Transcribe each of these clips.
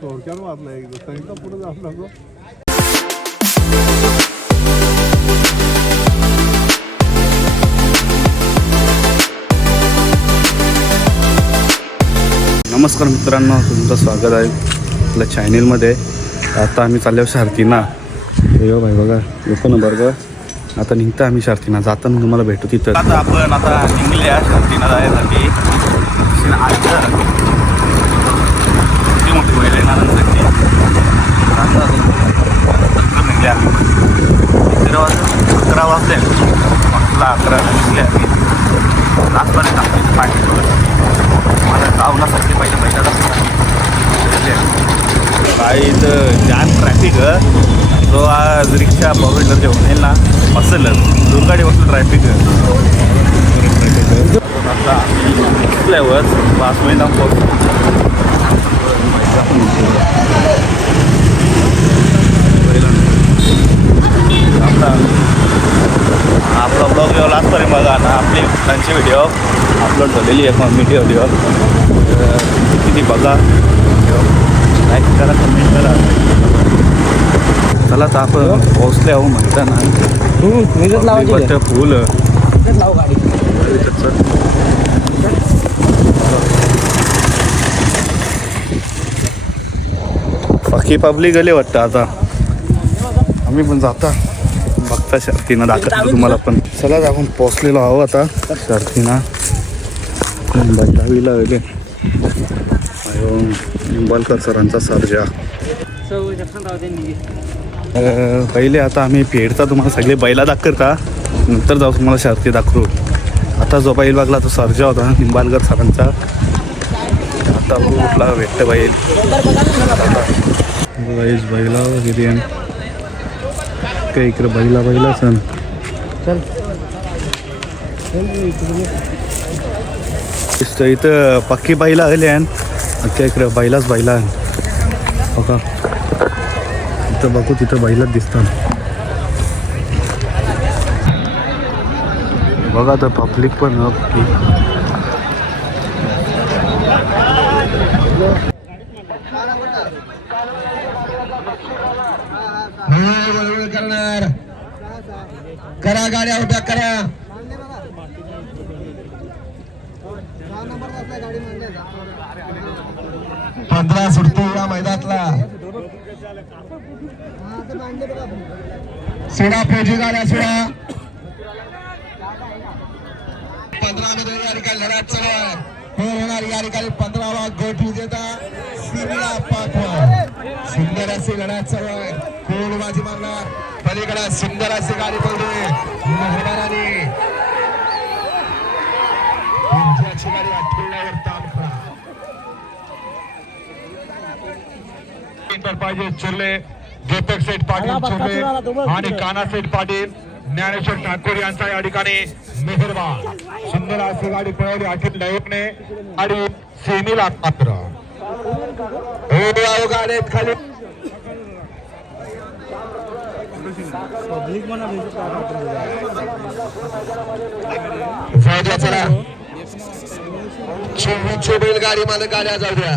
थोडक्यात वाचलं एक सांगितलं पुढे जाऊ नको नमस्कार मित्रांनो तुमचं स्वागत आहे आपल्या चॅनेलमध्ये आता आम्ही चाललो शार्तीना यो हो भाई बघा येतो ना बरोबर आता निघतो आम्ही शार्तीना जाताना तुम्हाला भेटू तिथं. आता आपण आता निघले शार्तीना जायसाठी. मोठी बैल अकरा वाजले अकरा वाजले. अकरा निघले आम्ही. आजपर्यंत पाठी. मला सगळे पहिलं महिला काही इथं जाम ट्रॅफिक जो आज रिक्षा पॉवर व्हीलर घेऊन येईल ना असेलच दुर्गाडी वस्तू ट्रॅफिक आता बसल्यावर पाच महिना पोहोच आपला आपला ब्लॉग जेव्हा लास्टपर्यंत बघा ना आपली त्यांची व्हिडिओ झालेली आहे कॉमेडी व्हिडिओ किती बघा. लाईक करा कमेंट करा. चला तर आपण पोहोचले आहो म्हणताना. फुल बाकी पब्लिक गेले वाटतं आता. आम्ही पण जाता. बघता शर्तीनं दाखवतो तुम्हाला पण. चला आपण पोचलेलो आहो आता. शर्तीना. दहावीला गेले निंबालकर सरांचा सर्जा पहिले आता आम्ही फेडता तुम्हाला सगळे बैला दाखवता. नंतर जाऊ तुम्हाला शर्ती दाखवू. आता जो बैल बघला तो सर्जा होता निंबालकर सरांचा. आता कुठला भेटतं बैल. बैस बैला वगैरे. आहे इकडे बैला बैला सण चल इथं इथं पक्की बैला आले आहे इकडं इकडे बैलाच बैला आहे बघा. इथं बघू तिथं बैलाच दिसतात. बघा तर पब्लिक पण आहे करणार. करा गाड्या उभ्या करा. पंधरा सुटतो या मैदानातला. सोडा फौजी झाल्या सोडा. पंधरा मध्ये या ठिकाणी लढ्यात चालू आहे. कोण होणार या ठिकाणी पंधरावा गोट विजेता सिमिला पाठवा. सुंदर असे लढ्यात चालू आहे. कोण बाजी मारणार? पलीकडे सुंदर असे गाडी पडली मेहरबानाने तुमच्याची गाडी आठवड्यावर ताण करा तर पाहिजे चुरले दीपक सेठ पाटील चुरले आणि काना सेठ पाटील ज्ञानेश्वर ठाकूर यांचा या ठिकाणी मेहरबान. सुंदर अशी गाडी पळवली अखिल नायकने आणि सेमीला पात्र हो गाड्यात खाली. जाऊ द्या चला. चोवीसशे बैलगाडी मला गाड्या जाऊ द्या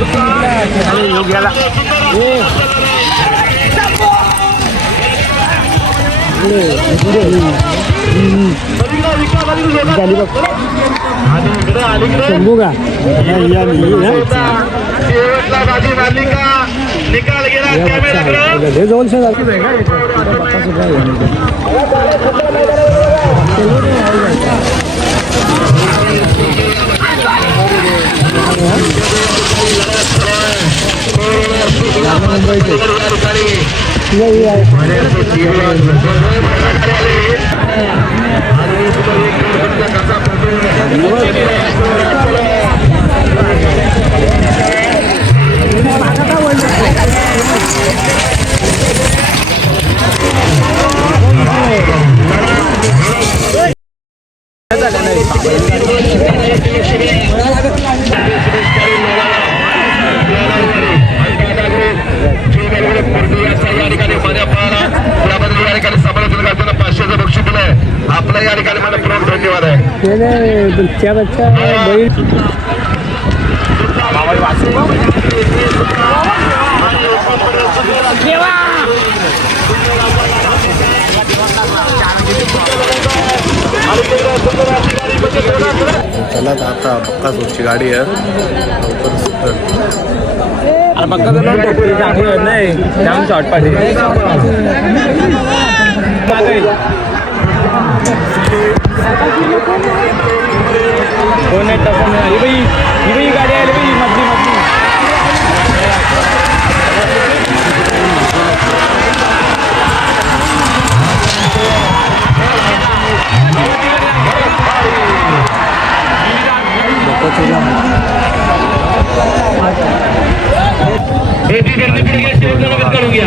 शर्ती आणि सरांचं झाली बघ शंभू का? निकाल गेला शेजार आपल्या चला आता पक्का सोडची गाडी आहे. लवकर सुटेल. पक्का तर नाही. जाऊन शॉर्ट पाठी. कोण आहे टपून ही बाई ही बाई गाडी आली बाई मधली मधली. एटी गर्दी पुढे घ्या शेवटचा नगद करून घ्या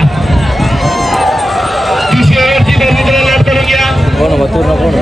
तिसरी ओव्हरची गर्दी पुढे लढ करून घ्या कोण मथुर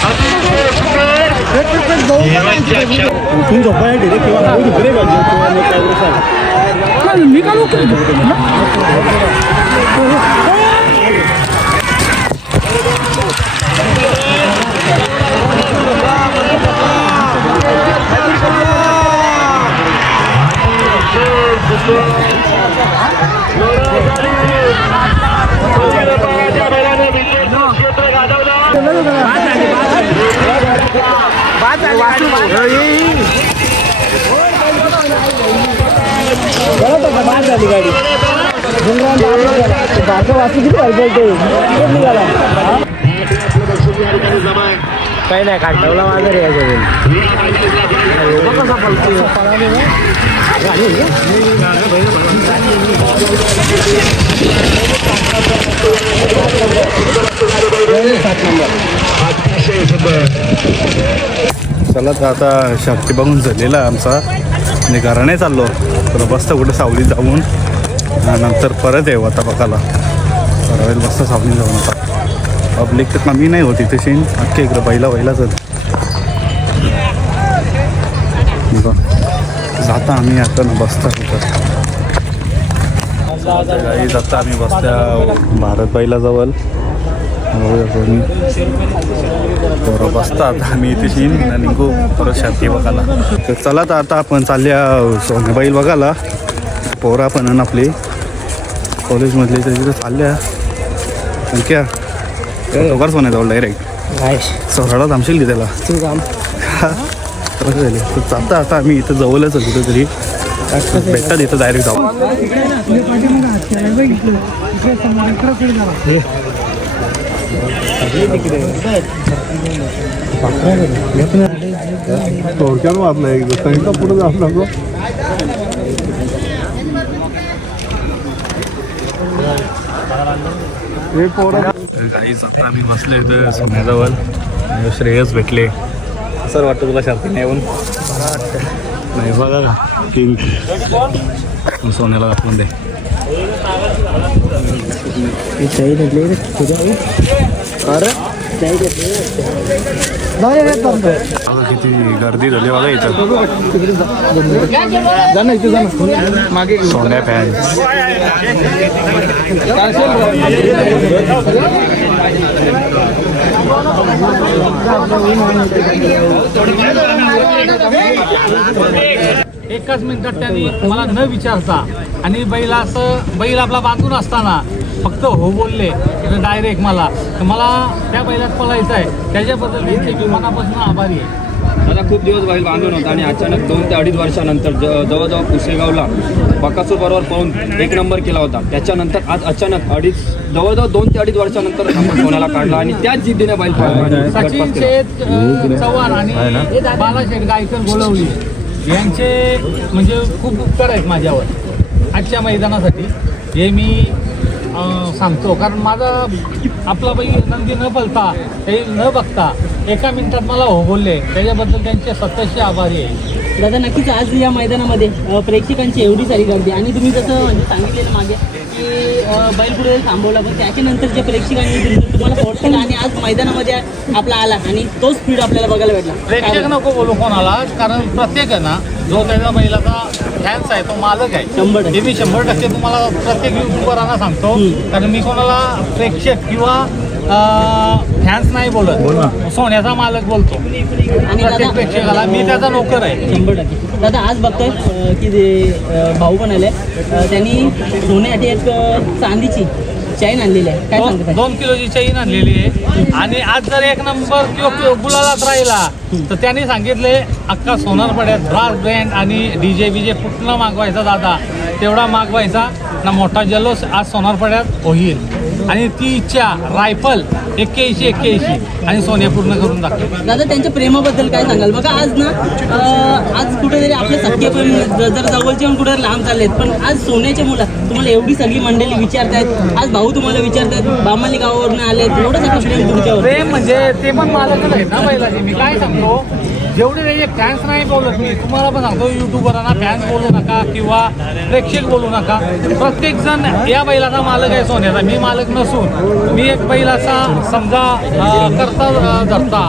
फुटल्या धडक चला दोघांमध्ये अतिशय सुंदर दोघांच्या मध्ये काटा की लढत झाली हा अतिशय सुंदर देवांच्या क्षण- बाद झाली गाडी. वाचू किती निघाला काही नाही खाटवला माझा रे याच्या चला तर आता शास्त्री बघून झालेला आमचा. आमचा घरा घराने चाललो. तर बसतं कुठं सावलीत जाऊन. आणि नंतर परत येऊ आता बघायला. परत बसतं जाऊन आता. पब्लिक तर कमी नाही होती तशी अख्खे इकडं बैला बैलाच जाता आम्ही आता ना बसता तिथं काही जाता आम्ही बसत्या भारत बैलाजवळ. जवळ पोरं बसतात. आम्ही तिशी निघू. परत शांती बघायला. तर चला तर आता आपण चालल्या सोनेबाईल बघायला. पोरं पण आपली. कॉलेजमधली तर तिथं चालल्या. अंक्या दोघार सोन्याजवळ डायरेक्ट सोराडा थांबशील की त्याला? तू काम कसं झाले. तर जाता आता आम्ही इथं जवळच आहे कुठेतरी. भेटतात इथं डायरेक्ट जाऊ थोडक्यात वाचलं एकदा सांगितलं पुढे जाऊ नको हे पोरं काहीच आता आम्ही बसले सोन्याजवळ श्रेयस भेटले. सर वाटतं तुला शर्ती येऊन. नाही बघा का किंग. सोन्याला दाखवून दे. बघा किती गर्दी झाली बघा इथं. सोन्या फॅन्स एकाच मिनिटात त्यांनी मला न विचारता आणि बैला असं बैल आपला बांधून असताना फक्त हो बोलले डायरेक्ट मला. तर मला त्या बैलात पळायचं आहे त्याच्याबद्दल त्यांचे विमानापासून आभारी आहे. दादा खूप दिवस बैल बांधून होता आणि अचानक दोन ते अडीच वर्षानंतर ज- जवळजवळ पुसेगावला बकासूर बरोबर पाहून एक नंबर केला होता. त्याच्यानंतर आज अचानक अडीच जवळजवळ दोन ते अडीच वर्षानंतर नंबर सोन्याला काढला आणि त्याच जिद्दीने बैल. सचिन अ, चव्हाण आणि बालाशेठ गायकर गोलवली यांचे म्हणजे खूप उपकार आहेत माझ्यावर आजच्या मैदानासाठी. हे मी सांगतो. कारण माझा आपला बाई नंदी न बोलता ते न बघता एका मिनिटात मला हो बोलले. त्याच्याबद्दल त्यांचे सत्याशी आभारी आहे. दादा नक्कीच आज या मैदानामध्ये प्रेक्षकांची एवढी सारी गर्दी. आणि तुम्ही जसं म्हणजे सांगितलेलं मागे की बैल पुढे थांबवला पण त्याच्यानंतर जे प्रेक्षकांनी तुम- तुम्हाला पोहोचलं आणि आज मैदानामध्ये आपला आला आणि तोच स्पीड आपल्याला बघायला भेटला. प्रेक्षक नको बोलू कोणाला कारण प्रत्येक आहे ना जो त्याच्या बैलाचा फॅन्स आहे तो मालक आहे. शंभर टक्के. हे मी शंभर टक्के तुम्हाला प्रत्येक युट्यूबरांना सांगतो. कारण मी कोणाला प्रेक्षक किंवा फॅन्स नाही बोलत. सोन्याचा मालक बोलतो. आणि प्रत्येक दादा प्रेक्षकाला. मी त्याचा नोकर आहे. शंभर टक्के. दादा आज बघतोय की जे भाऊ पण आले त्यांनी सोन्यासाठी एक चांदीची चैन आणलेली आहे. काय दोन सांगतो दोन किलोची चैन आणलेली आहे. आणि आज जर एक नंबर किंवा गुलालात राहिला तर त्यांनी सांगितले अख्खा सोनार पड्यात ब्रास ब्रँड आणि डीजे बीजे कुठला मागवायचा दादा तेवढा मागवायचा. ना मोठा जल्लोष आज सोनार पड्यात होईल. आणि ती इच्छा रायफल एक्क्याऐंशी एक्क्याऐंशी. आणि सोन्या पूर्ण करून दाखवली दादा त्यांच्या प्रेमाबद्दल काय सांगाल? बघा आज ना अं, आज कुठेतरी आपले सख्खे पण ज- जर जवळचे पण कुठे लांब चाललेत पण आज सोन्याच्या मुलं तुम्हाला एवढी सगळी मंडळी विचारतायत आज भाऊ तुम्हाला विचारतायत बामाली गावावरून आलेत एवढं सगळं प्रेम तुमच्यावर प्रेम म्हणजे ते पण मालकच आहेत ना बैलाचे मी काय सांगतो? जेवढे त्याचे फॅन्स नाही बोलत मी. तुम्हाला पण सांगतो युट्यूबरांना फॅन्स बोलू नका किंवा प्रेक्षक बोलू नका. प्रत्येक जण या बैलाचा मालक आहे सोन्याचा. मी मालक नसून मी एक बैलाचा समजा अं, करता धरता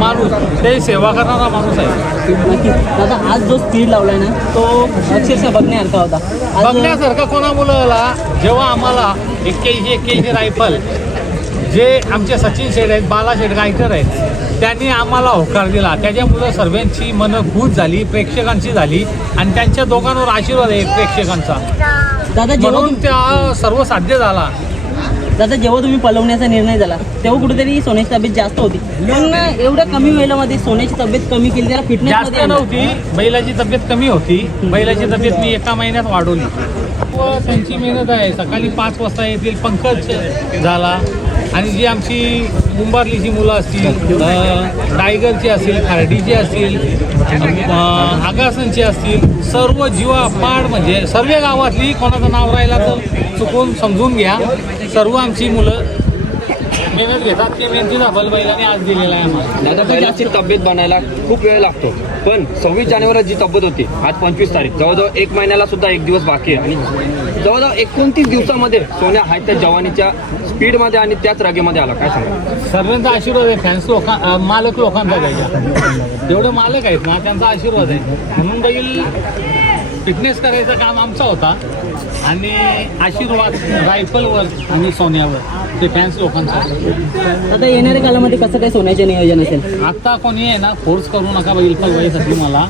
माणूस ते सेवा करणारा माणूस आहे. दादा आज जो स्पीड लावलाय ना तो अक्षरशः बघण्यासारखा होता. बघण्यासारखं कोणा मुलाला जेव्हा आम्हाला एक्क्याऐंशी एक्क्याऐंशी रायफल जे आमचे सचिन शेठ आहेत बाला शेठ गायकर आहेत त्यांनी आम्हाला होकार दिला. त्याच्यामुळं सर्वांची मनं खुश झाली प्रेक्षकांची झाली आणि त्यांच्या दोघांवर आशीर्वाद आहे प्रेक्षकांचा. दादा जेव्हा म्हणून त्या सर्व साध्य झाला. दादा जेव्हा तुम्ही पलवण्याचा निर्णय झाला तेव्हा कुठेतरी सोन्याची तब्येत जास्त होती. पण एवढ्या कमी वेळेमध्ये सोन्याची तब्येत कमी केली त्याला फिटनेस जास्त नव्हती. बैलाची तब्येत कमी होती. बैलाची तब्येत मी एका महिन्यात वाढवली. व त्यांची मेहनत आहे. सकाळी पाच वाजता येतील पंकज झाला. आणि जी आमची मुंबारलीची मुलं असतील टायगरची असतील खारडीची असतील आगासनची असतील सर्व जीवा पाड म्हणजे सर्व गावातली कोणाचं नाव राहिला तर चुकून समजून घ्या. सर्व आमची मुलं मेहनत घेतात ते मेहनतीचा आज दिलेला आहे आम्हाला. दादा बैलाची तब्येत बनायला खूप वेळ लागतो. पण सव्वीस जानेवारी जी तब्येत होती आज पंचवीस तारीख. जवळजवळ एक महिन्याला सुद्धा एक दिवस बाकी आहे. आणि जवळजवळ एकोणतीस दिवसामध्ये सोन्या हाय त्या जवानीच्या स्पीडमध्ये आणि त्याच रागेमध्ये आला. काय सांगा सर्वांचा आशीर्वाद आहे. फॅन्स लोकां मालक लोकांचा त्याच्या जेवढे मालक आहेत ना त्यांचा आशीर्वाद आहे. म्हणून बैल फिटनेस करायचं काम आमचा होता. आणि आशीर्वाद रायफलवर आणि सोन्यावर ते फॅन्स लोकांचा. आता येणाऱ्या कालामध्ये कसं काय सोन्याचे नियोजन असेल? आता कोणी आहे ना फोर्स करू नका बैल पलवायसाठी मला.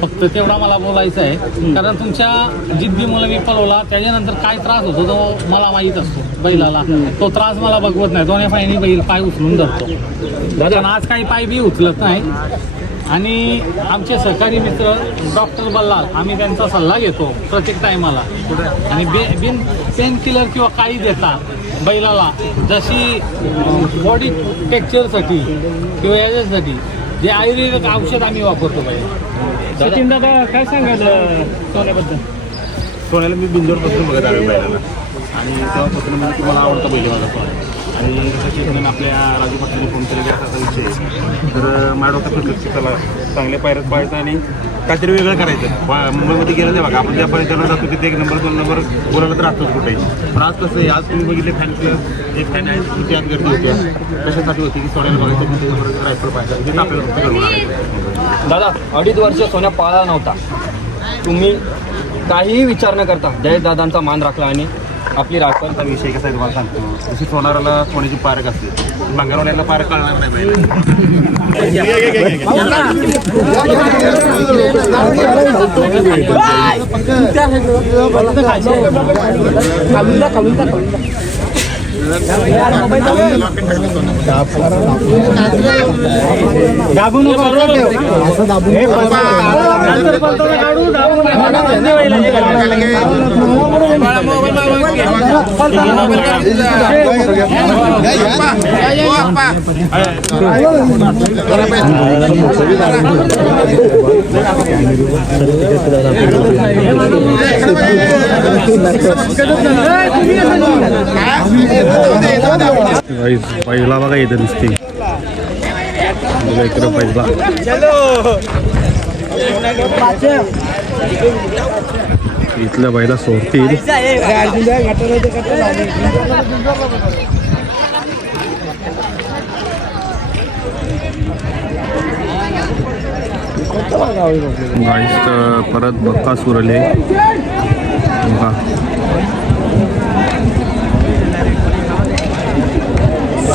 फक्त तेवढा मला बोलायचं आहे. कारण तुमच्या जिद्दीमुळे मी पलवला त्याच्यानंतर काय त्रास होतो तो मला माहीत असतो बैलाला. तो त्रास मला बघवत नाही. दोन्ही पायाने बैल पाय उचलून धरतो. आज काही पाय बी उचलत नाही. आणि आमचे सहकारी मित्र डॉक्टर बल्लाल आम्ही त्यांचा सल्ला घेतो प्रत्येक टायमाला. आणि बे बिन पेन किलर किंवा काही देता बैलाला जशी बॉडी टेक्चरसाठी किंवा याच्यासाठी जे आयुर्वेदिक औषध आम्ही वापरतो बैल सचिन दादा काय सांगाल सोन्याबद्दल? सोन्याला मी बिंजोरपासून बघत आलो बैलाला. आणि तेव्हापासून म्हणजे तुम्हाला आवडता बैल माझा सोन्या. आणि कसं म्हणून आपल्या राजू पाटलांनी फोन केलेला असा विषय तर माझ्या डोक्यात त्याला चांगल्या पायऱ्यात पाहायचं आणि काहीतरी वेगळं करायचं. बा- मुंबईमध्ये गेलं नाही बघा. आपण ज्या पर्यटनाला जातो तिथे एक नंबर दोन नंबर बोलायला तर असतोच कुठे पण आज कसं आहे आज तुम्ही बघितले फॅन क्लब एक फॅन आहे किती आज गर्दी होत्या. कशासाठी होती की सोन्याला बघायचं तिथे रायफल पाहायचं तिथे आपल्याला फक्त घडवून दादा अडीच वर्ष सोन्या पाळला नव्हता. तुम्ही काहीही विचार न करता जय दादांचा मान राखला आणि आपली आता विषय कसा आहे तुम्हाला सांगतो. जशी सोनाराला सोन्याची पारक असते. मंगळवाड्याला पारक कळणार नाही बाहेर. पहिला बघा इथं दिसते इकडं पहिला इथल्या बैला सोडतील. गाईस परत बक्का सुरले. बघा.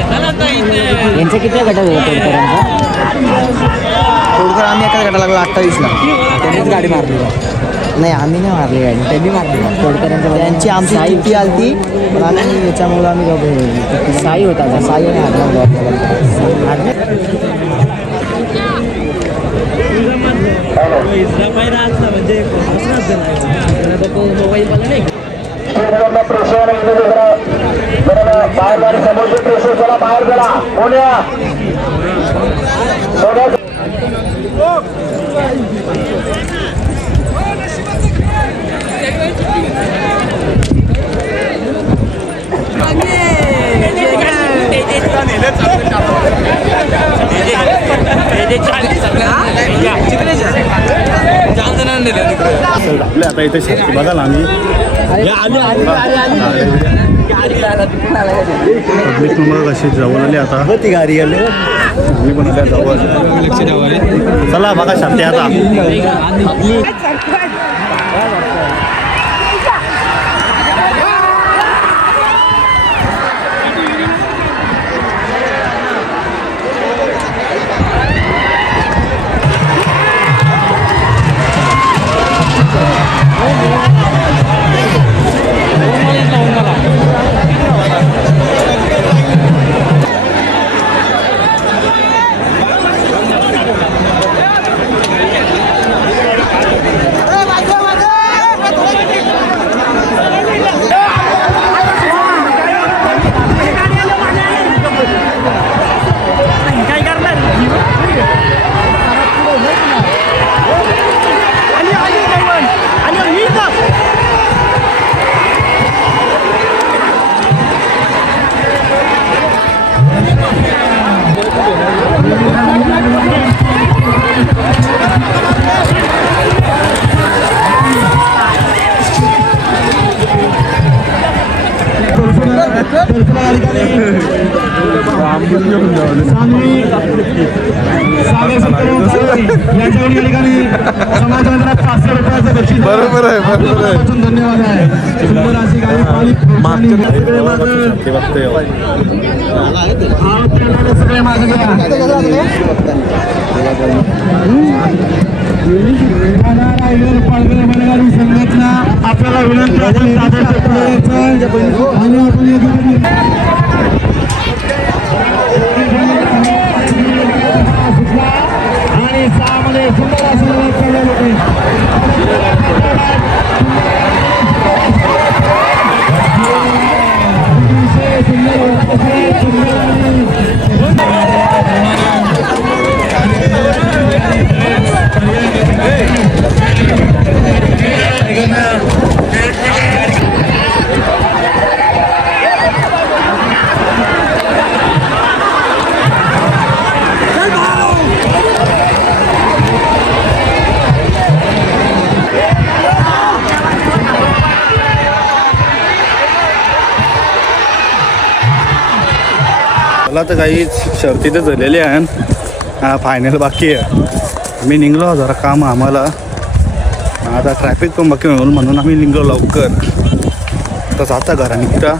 यांचं किती गटात होतं तोडकरांचा तोडकर आम्ही एका गटाला लागलो अठ्ठावीसला. त्यांनीच गाडी मारली नाही आम्ही नाही मारली गाडी. त्यांनी मारली तोडकरांच्या त्यांची आमची टिप्पी आलती पण आम्ही याच्यामुळं आम्ही साई होता साई आणि हाडला प्रेशर बाहेर गाडी समोरचे प्रेशर चला बाहेर गेला पुण्या आपल्या आता इथे शेती बघाल आम्ही. पब्लिक नंबर कशी जवळ आली आता? ती गाडी आली आम्ही पण आता जवळ चला बघा शांती आता. रायगड, पालघर बैलगाडी संघटना आपल्याला विनंती आहे सादर आणि आपण आणि सहा मध्ये सुंदर आता काही शर्ती तर झालेली आहे. हा फायनल बाकी आहे. मी निघलो जरा काम आम्हाला. आता ट्रॅफिक पण बाकी होईल म्हणून आम्ही निघलो लवकर. तर जाता घरा निघता.